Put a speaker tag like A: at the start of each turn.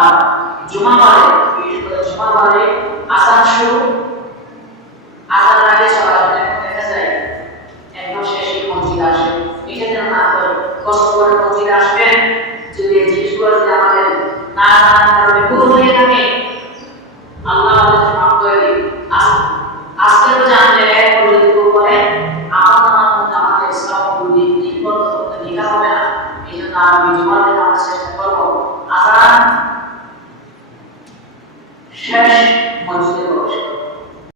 A: আর জুমাবারে বিশেষ করে জুমাবারে আসান শুরু আসার আগে এখন দেখা যায় একদম শেষে মসজিদ আসে এক্ষেত্রে না করে কষ্ট করে মসজিদ আসবেন যদি এই জিনিসগুলো যদি আমাদের না। জানার কারণে ভুল হয়ে আমি জুমার দিন চেষ্টা করব। শেষ মজলিস